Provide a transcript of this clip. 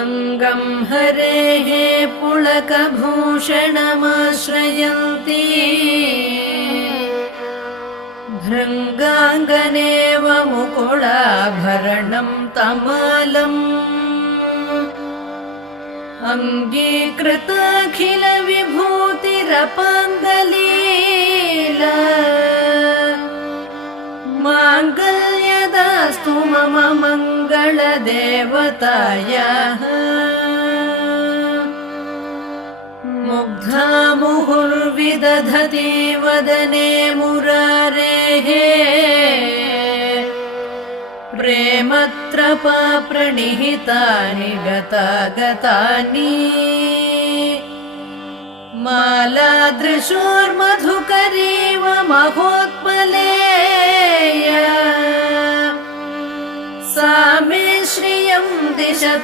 अंगं हरेः पुलकभूषणमाश्रयन्ती भृङ्गाङ्गनेव मुकुलाभरणं तमालम् अङ्गीकृताखिलविभूतिरपाङ्गलीला माङ्गल्यदास्तु मम मङ्गलदेवतायाः मुग्धा मुहुर्विदधति वदने मुरारेः प्रेमत्रपा प्रणिहितानि गतागतानि मालादृशोर्मधुकरीव महोत्पलेया सा मे श्रियं दिशतु।